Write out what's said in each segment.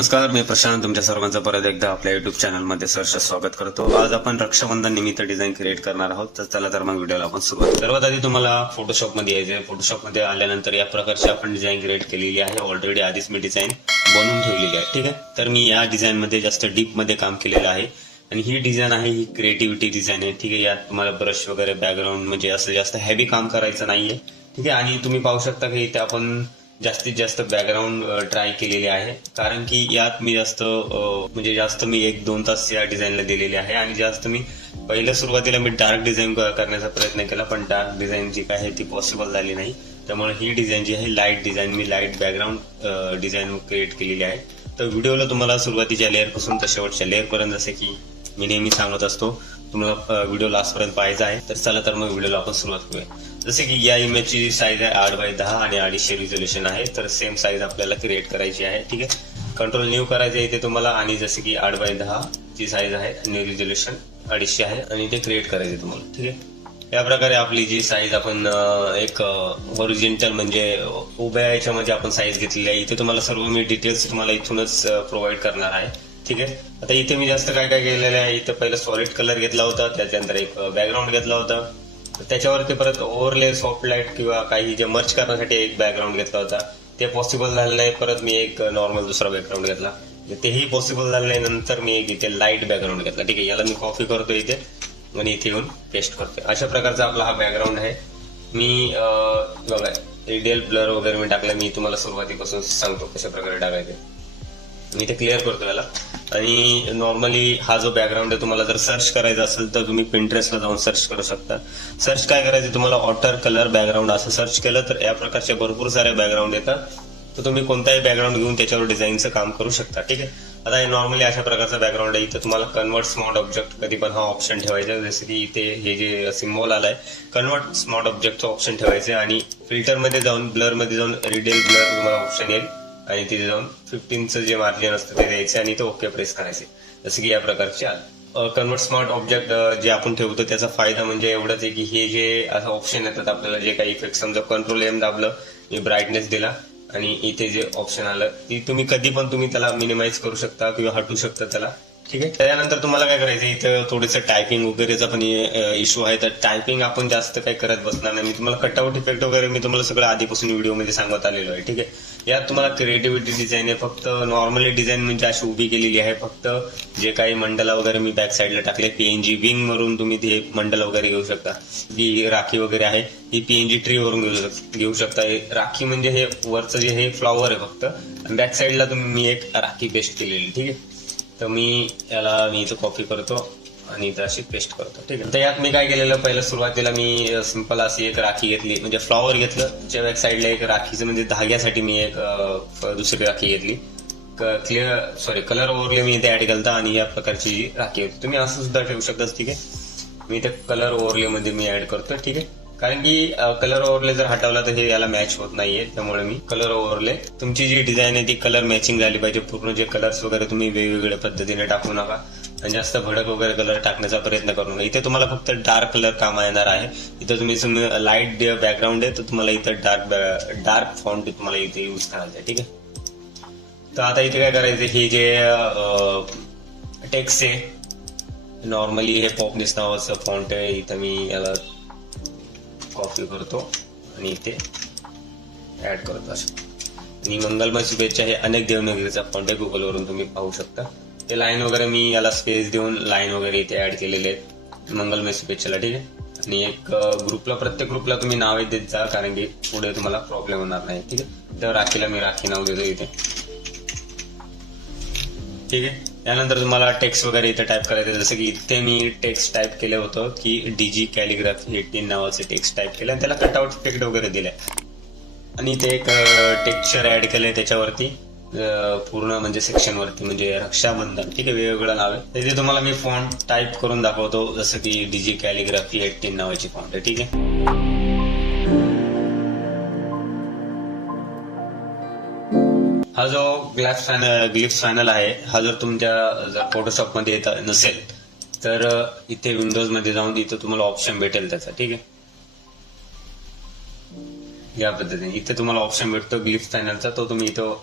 नमस्कार, मी प्रशांत तुमच्या सर्वांचं परत एकदा आपल्या युट्यूब चॅनलमध्ये सहर्ष स्वागत करतो। आज आपण रक्षाबंधन निमित्त डिझाईन क्रिएट करणार आहोत। तर चला तर मग व्हिडिओला आपण सुरुवात। सर्वात आधी तुम्हाला फोटोशॉपमध्ये यायचे। फोटोशॉपमध्ये आल्यानंतर या प्रकारची आपण डिझाईन क्रिएट केलेली आहे। ऑलरेडी आधीच मी डिझाईन बनवून ठेवलेली आहे, ठीक आहे। तर मी या डिझाईनमध्ये जास्त डीप मध्ये काम केलेलं आहे आणि ही डिझाईन आहे, ही क्रिएटिव्हिटी डिझाईन आहे, ठीक आहे। यात तुम्हाला ब्रश वगैरे बॅकग्राऊंड म्हणजे असं जास्त हेवी काम करायचं नाहीये, ठीक आहे। आणि तुम्ही पाहू शकता की इथे आपण जास्तीत जास्त बॅकग्राऊंड ट्राय केलेले आहे, कारण की यात मी जास्त मी 1-2 तास या डिझाईनला दिलेले आहे। आणि जास्त मी पहिल्या सुरुवातीला मी डार्क डिझाईन करण्याचा प्रयत्न केला, पण डार्क डिझाईन जी काय आहे ती पॉसिबल झाली नाही। त्यामुळे ही डिझाईन जी आहे लाईट डिझाईन, मी लाईट बॅकग्राऊंड डिझाईन क्रिएट केलेली आहे। तर व्हिडिओला तुम्हाला सुरुवातीच्या लेअर पासून तर शेवटच्या लेअर पर्यंत, जसे की मी नेहमी सांगत असतो, तुम्हाला व्हिडिओ लास्ट पर्यंत पाहायचा आहे। तर चला तर मग व्हिडिओला आपण सुरुवात करूया। जसे की या इमेजची साईज आहे 8x10 आणि 250 रिझोल्युशन आहे। तर सेम साईज आपल्याला क्रिएट करायची आहे, ठीक आहे। कंट्रोल न्यू करायचं आहे इथे तुम्हाला, आणि जसे की 8x10 ची साईज आहे आणि रिझोल्युशन 250 आहे आणि ते क्रिएट करायचे तुम्हाला, ठीक आहे। या प्रकारे आपली जी साईज आपण एक ओरिजिनल म्हणजे उभ्या याच्यामध्ये आपण साईज घेतलेली आहे। इथे तुम्हाला सर्व मी डिटेल्स तुम्हाला इथूनच प्रोव्हाइड करणार आहे, ठीक आहे। आता इथे मी जास्त काय काय केलेलं आहे, इथे पहिला सॉलिड कलर घेतला होता, त्याच्यानंतर एक बॅकग्राऊंड घेतला होता, त्याच्यावरती परत ओव्हरले सॉफ्ट लाईट किंवा काही जे मर्ज करण्यासाठी एक बॅकग्राऊंड घेतला होता, ते पॉसिबल झालं नाही। परत मी एक नॉर्मल दुसरा बॅकग्राऊंड घेतला, तेही पॉसिबल झालं नाही। नंतर मी एक इथे लाईट बॅकग्राऊंड घेतला, ठीक आहे। याला मी कॉपी करतो इथे आणि इथे येऊन पेस्ट करतो। अशा प्रकारचा आपला हा बॅकग्राऊंड आहे। मी बघा रेडियल ब्लर वगैरे मी टाकला, मी तुम्हाला सुरुवातीपासून सांगतो कशा प्रकारे टाकायचे। मी ते क्लिअर करतो याला। आणि नॉर्मली हा जो बॅकग्राऊंड आहे, तुम्हाला जर सर्च करायचा असेल तर तुम्ही पिंटरेस्टला जाऊन सर्च करू शकता। सर्च काय करायचं, तुम्हाला वॉटर कलर बॅकग्राऊंड असं सर्च केलं तर या प्रकारचे भरपूर सारे बॅकग्राऊंड येतात। तर तुम्ही कोणताही बॅकग्राऊंड घेऊन त्याच्यावर डिझाईनचं काम करू शकता, ठीक आहे। आता हे नॉर्मली अशा प्रकारचा बॅकग्राऊंड आहे। इथं तुम्हाला कन्वर्ट स्मॉट ऑब्जेक्ट कधी पण हा ऑप्शन ठेवायचा, जसं की इथे हे जे सिम्बॉल आलाय कन्वर्ट स्मॉट ऑब्जेक्टचं ऑप्शन ठेवायचं आणि फिल्टरमध्ये जाऊन ब्लरमध्ये जाऊन रिडेल ब्लर तुम्हाला ऑप्शन येईल आणि तिथे जाऊन 15चं जे मार्जिन असतं ते द्यायचे आणि ते ओके प्रेस करायचे, जसं की या प्रकारचे कन्वर्ट स्मार्ट ऑब्जेक्ट जे आपण ठेवतो त्याचा फायदा म्हणजे एवढाच आहे की हे जे असं ऑप्शन येतात आपल्याला, जे काही इफेक्ट, समजा कंट्रोल एम दाबलं, मी ब्राईटनेस दिला आणि इथे जे ऑप्शन आलं ती तुम्ही कधी पण तुम्ही त्याला मिनिमाइज करू शकता किंवा हटवू शकता त्याला, ठीक आहे। त्यानंतर तुम्हाला काय करायचं, इथं थोडंसं टायपिंग वगैरेचा पण इश्यू आहे, तर टायपिंग आपण जास्त काही करत बसणार नाही। मी तुम्हाला कटआउट इफेक्ट वगैरे मी तुम्हाला सगळं आधीपासून व्हिडिओमध्ये सांगत आलेलो आहे, ठीक आहे। यात तुम्हाला क्रिएटिव्हिटी डिझाईन आहे, फक्त नॉर्मली डिझाईन म्हणजे अशी उभी केलेली आहे। फक्त जे काही मंडला वगैरे मी बॅक साईडला टाकले, पीएनजी विंग वरून तुम्ही ते मंडला वगैरे घेऊ शकता। जी राखी वगैरे आहे ही पीएनजी ट्री वरून घेऊ शकता। राखी म्हणजे हे वरचं जे हे फ्लॉवर आहे फक्त, बॅक साईडला तुम्ही मी एक राखी पेस्ट केलेली, ठीक आहे। तर मी इथं कॉपी करतो आणि इथं अशी पेस्ट करतो, ठीक आहे। तर यात मी काय केलेलं, पहिलं सुरुवातीला मी सिंपल अशी एक राखी घेतली, म्हणजे फ्लॉवर घेतलं, त्याच्या बॅक साईडला एक राखीचं म्हणजे धाग्यासाठी मी एक दुसरी राखी घेतली, कलर ओव्हरले मी इथे ऍड केलता आणि या प्रकारची राखी होती। तुम्ही असं सुद्धा ठेवू शकता, ठीक आहे। मी इथे कलर ओव्हरले मध्ये मी ऍड करतो, ठीक आहे। कारण की कलर ओव्हरले जर हटवला तर हे याला मॅच होत नाहीये, त्यामुळे मी कलर ओव्हरले, तुमची जी डिझाईन आहे ती कलर मॅचिंग झाली पाहिजे पूर्ण। जे कलर्स वगैरे तुम्ही वेगवेगळ्या पद्धतीने टाकू नका आणि जास्त भडक वगैरे कलर टाकण्याचा प्रयत्न करू नका। इथे तुम्हाला फक्त डार्क कलर काम येणार आहे। इथं तुम्ही लाईट बॅकग्राऊंड आहे तर तुम्हाला इथं डार्क फॉन्ट तुम्हाला इथे यूज करायचं आहे, ठीक आहे। तर आता इथे काय करायचं, हे जे टेक्स्ट आहे, नॉर्मली हे पॉपनेस नावाचं फॉन्ट आहे, इथं मी याला कॉपी करतो आणि इथे ऍड करतो असं। आणि मंगलमय शुभेच्छा हे अनेक देवनागरीचा फॉन्ट आहे, गुगलवरून तुम्ही पाहू शकता। ते लाईन वगैरे मी याला स्पेस देऊन लाईन वगैरे इथे ऍड केलेले आहेत मंगलमय शुभेच्छाला, ठीक आहे। आणि एक प्रत्येक ग्रुपला तुम्ही नावे देत जा, कारण की पुढे तुम्हाला प्रॉब्लेम होणार नाही, ठीक आहे। तर राखीला मी राखी नाव देतो इथे, ठीक आहे। त्यानंतर तुम्हाला टेक्स्ट वगैरे इथे टाईप करायचं, जसं की इथे मी टेक्स्ट टाईप केलं होतं की डीजी कॅलिग्राफी 18 नावाचे टेक्स्ट टाईप केलं आणि त्याला कटआउट इफेक्ट वगैरे दिलाय आणि ते एक टेक्स्चर ऍड केलंय त्याच्यावरती पूर्ण म्हणजे सेक्शन वरती, म्हणजे रक्षाबंधन, ठीक आहे। वेगवेगळं नाव आहे, तिथे तुम्हाला मी फॉन्ट टाईप करून दाखवतो, जसं की डीजी कॅलिग्राफी 18 नावाची फॉन्ट आहे, ठीक आहे। हा जो ग्लिफ्स पॅनल आहे, हा जर तुमच्या फोटोशॉप मध्ये येत नसेल तर इथे विंडोज मध्ये जाऊन इथं तुम्हाला ऑप्शन भेटेल त्याचा, ठीक आहे। या पद्धतीने इथे तुम्हाला ऑप्शन भेटतो ग्लिफ पॅनलचा, तो तुम्ही इथं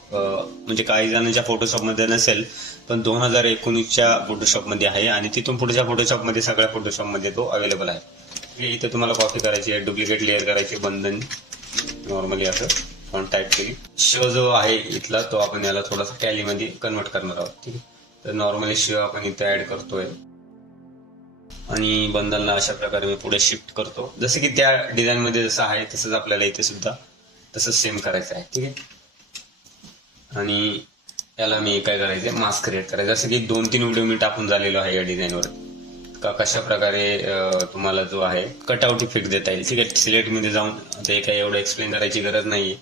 म्हणजे काही जणांच्या फोटोशॉप मध्ये नसेल पण 2019च्या फोटोशॉप मध्ये आहे आणि तिथून पुढच्या फोटोशॉप मध्ये सगळ्या फोटोशॉप मध्ये तो अवेलेबल आहे. इथे तुम्हाला कॉपी करायची आहे, डुप्लिकेट लेअर करायची, बंधन नॉर्मली असं फॉन्ट टाईप केली. शो जो आहे इथला तो आपण याला थोडासा टॅली मध्ये कन्वर्ट करणार आहोत. ठीक आहे, तर नॉर्मली शो आपण इथे ऍड करतोय आणि बंधनला अशा प्रकारे मी पुढे शिफ्ट करतो. जसं की त्या डिझाईन मध्ये जसं आहे तसंच आपल्याला इथे सुद्धा तसंच सेम करायचं आहे. ठीक आहे, आणि याला मी काय करायचंय, मास्क क्रिएट करायचं. जसं की 2-3 व्हिडिओ मी टाकून झालेलो आहे या डिझाईनवर का कशा प्रकारे तुम्हाला जो आहे कटआउट इफेक्ट देता येईल. ठीक आहे, सिलेक्ट मध्ये जाऊन आता हे काही एवढं एक्सप्लेन करायची गरज नाहीये.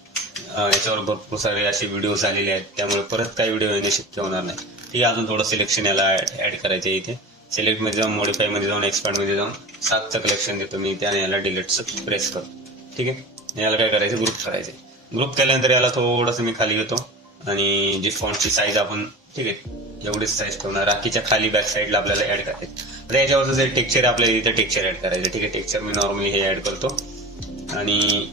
याच्यावर भरपूर सारे असे व्हिडिओ झालेले आहेत, त्यामुळे परत काही व्हिडिओ येणे शक्य होणार नाही. ठीक आहे, अजून थोडं सिलेक्शन याला ऍड करायचं आहे. इथे सिलेक्ट मध्ये जाऊन, मॉडिफाय मध्ये जाऊन, एक्सपांड मध्ये जाऊन 7चं कलेक्शन देतो मी इथे आणि याला डिलीटचं प्रेस करतो. ठीक आहे, याला काय करायचं, ग्रुप करायचं. ग्रुप केल्यानंतर याला थोडंसं मी खाली घेतो आणि जी फॉन्टची साईज आपण ठीक आहे एवढीच साईज ठेवणार. राखीच्या खाली बॅक साईडला आपल्याला ऍड करायचं. तर याच्यावरचं जे टेक्स्चर आपल्याला इथे टेक्स्चर ऍड करायचं. ठीक आहे, टेक्स्चर मी नॉर्मली हे ऍड करतो आणि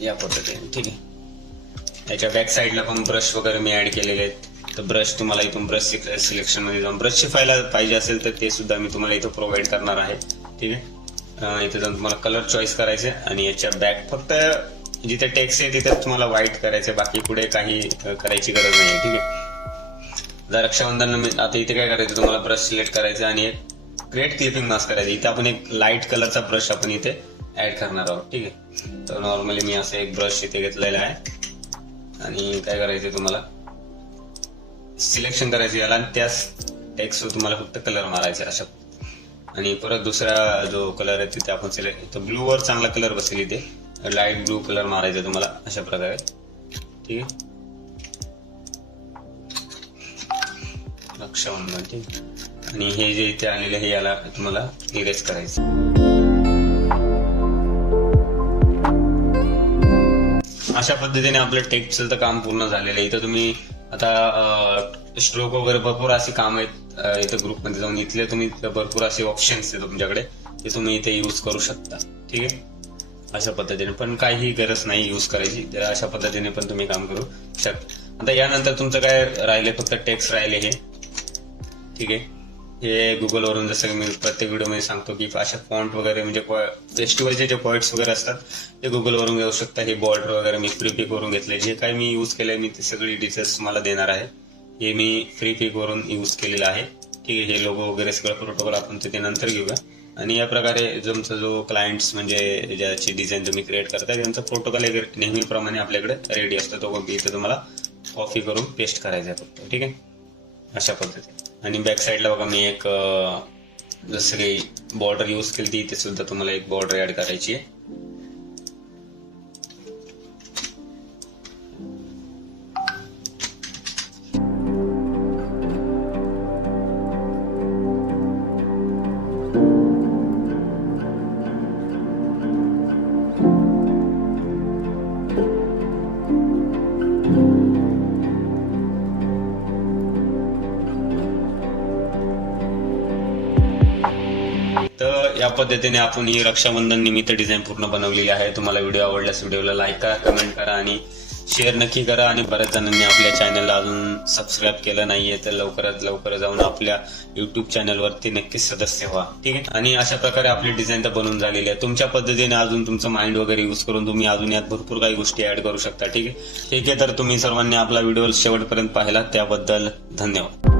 या पद्धतीने. ठीक आहे, याच्या बॅक साईडला पण ब्रश वगैरे मी ऍड केलेले आहेत. तर ब्रश तुम्हाला इथून ब्रश सिलेक्शन मध्ये जाऊन ब्रश शिकायला पाहिजे असेल तर ते सुद्धा मी तुम्हाला इथं प्रोव्हाइड करणार आहे. ठीक आहे, इथे जाऊन तुम्हाला कलर चॉईस करायचे आणि याच्या बॅक फक्त जिथे टेक्स्ट आहे तिथे तुम्हाला व्हाईट करायचं, बाकी पुढे काही करायची गरज नाही. ठीक आहे, जर रक्षाबंधन आता इथे काय करायचं, तुम्हाला ब्रश सिलेक्ट करायचं आणि एक क्रिएट क्लिपिंग मास्क करायचं. इथे आपण एक लाईट कलरचा ब्रश आपण इथे ऍड करणार आहोत. ठीक आहे, तर नॉर्मली मी असं एक ब्रश इथे घेतलेला आहे आणि काय करायचं, तुम्हाला सिलेक्शन करायचं याला आणि त्याच टेक्स्टवर तुम्हाला फक्त कलर मारायचा अशा. आणि परत दुसरा जो कलर आहे तिथे आपण सिलेक्ट, ब्लू वर चांगला कलर बसेल, इथे लाईट ब्लू कलर मारायचा तुम्हाला अशा प्रकारे. ठीक आहे, रक्षाबंधन. ठीक आहे, आणि हे जे इथे आलेले हे याला तुम्हाला इरेज करायचं. अशा पद्धतीने आपलं टेक्स्टचं काम पूर्ण झालेलं आहे. इथं तुम्ही आता स्ट्रोक वगैरे भरपूर अशी काम आहेत इथं ग्रुपमध्ये जाऊन. इथले तुम्ही भरपूर असे ऑप्शन्स आहेत तुमच्याकडे, ते तुम्ही इथे युज करू शकता. ठीक आहे, अशा पद्धतीने पण काही गरज नाही युज करायची, तर अशा पद्धतीने पण तुम्ही काम करू शकता. आता यानंतर तुमचं काय राहिले, फक्त टेक्स्ट राहिले हे. ठीक आहे, हे गुगलवरून जसं की मी प्रत्येक व्हिडिओमध्ये सांगतो की अशा फॉन्ट वगैरे म्हणजे फेस्टिवलचे जे पॉइंट्स वगैरे असतात ते गुगलवरून घेऊ शकता. हे बॉर्डर वगैरे मी फ्री पिक वरून घेतले, जे काही मी युज केलंय मी ते सगळी डिटेल्स मला देणार आहे. हे मी फ्री पिक वरून युज केलेलं आहे. ठीक आहे, हे लोगो वगैरे सगळं प्रोटोकॉल आपण ते नंतर घेऊया. आणि या प्रकारे तुमचा जो क्लायंट्स म्हणजे ज्याची डिझाईन तुम्ही क्रिएट करताय त्यांचा प्रोटोकॉल नेहमीप्रमाणे आपल्याकडे रेडी असतो. तो इथे तुम्हाला कॉपी करून पेस्ट करायचा आहे फक्त. ठीक आहे, अशा पद्धतीने. आणि बॅक साईडला बघा मी एक जसं काही बॉर्डर युज केली ती, इथे सुद्धा तुम्हाला एक बॉर्डर ऍड करायची आहे. तर या पद्धतीने आपण ही रक्षाबंधन निमित्त डिझाईन पूर्ण बनवलेली आहे. तुम्हाला व्हिडिओ आवडल्यास व्हिडिओला लाईक करा, कमेंट करा आणि शेअर नक्की करा. आणि बऱ्याच जणांनी आपल्या चॅनलला अजून सबस्क्राईब केलं नाहीये तर लवकरात लवकर जाऊन आपल्या युट्यूब चॅनलवरती नक्कीच सदस्य व्हा. ठीक आहे, आणि अशा प्रकारे आपली डिझाईन तर बनवून झालेली आहे. तुमच्या पद्धतीने अजून तुमचं माइंड वगैरे युज करून तुम्ही अजून यात भरपूर काही गोष्टी ऍड करू शकता. ठीक आहे, तर तुम्ही सर्वांनी आपला व्हिडिओ शेवटपर्यंत पाहिला त्याबद्दल धन्यवाद.